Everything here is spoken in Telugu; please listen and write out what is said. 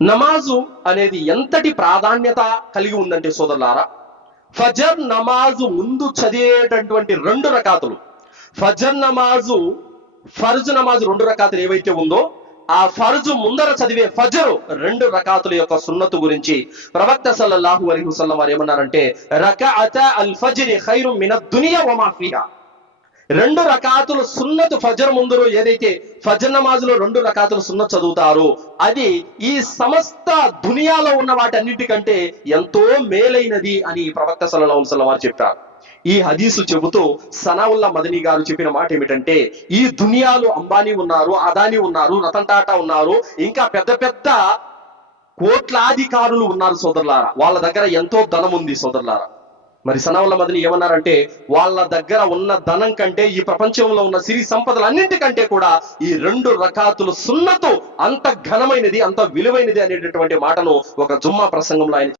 నమాజు అనేది ఎంతటి ప్రాధాన్యత కలిగి ఉందంటే సోదరులారా, ఫజర్ నమాజు ముందు చదివేటటువంటి 2 రకాతులు, ఫజర్ నమాజు ఫర్జు నమాజు 2 రకాతులు ఏవైతే ఉందో, ఆ ఫర్జు ముందర చదివే ఫజరు 2 రకాతుల యొక్క సున్నతు గురించి ప్రవక్త సల్లల్లాహు అలైహి వసల్లం వారు ఏమన్నారంటే, రకఅత అల్ ఫజ్రి ఖైరుం మినద్ దునియా వమా ఫీహా. 2 రకాతులు సున్నతు ఫజర్ ముందు ఏదైతే ఫజర్ నమాజులో 2 రకాతులు సున్నతు చదువుతారో అది ఈ సమస్త దునియాలో ఉన్న వాటన్నిటికంటే ఎంతో మేలైనది అని ప్రవక్త సల్లల్లాహు అలైహి వసల్లం వారు చెప్పారు. ఈ హదీసు చెబుతూ సనావుల్లా మదనీ గారు చెప్పిన మాట ఏమిటంటే, ఈ దునియాలో అంబానీ ఉన్నారు, అదానీ ఉన్నారు, రతన్ టాటా ఉన్నారు, ఇంకా పెద్ద పెద్ద కోట్లాధికారులు ఉన్నారు సోదరులారా, వాళ్ళ దగ్గర ఎంతో ధనం ఉంది సోదరులారా. మరి సనావుల్లా మదనీ ఏమన్నారంటే, వాళ్ళ దగ్గర ఉన్న ధనం కంటే ఈ ప్రపంచంలో ఉన్న సిరి సంపదలు అన్నింటికంటే కూడా ఈ 2 రకాతులు సున్నతు అంత ఘనమైనది, అంత విలువైనది అనేటటువంటి మాటను ఒక జుమ్మా ప్రసంగంలో ఆయన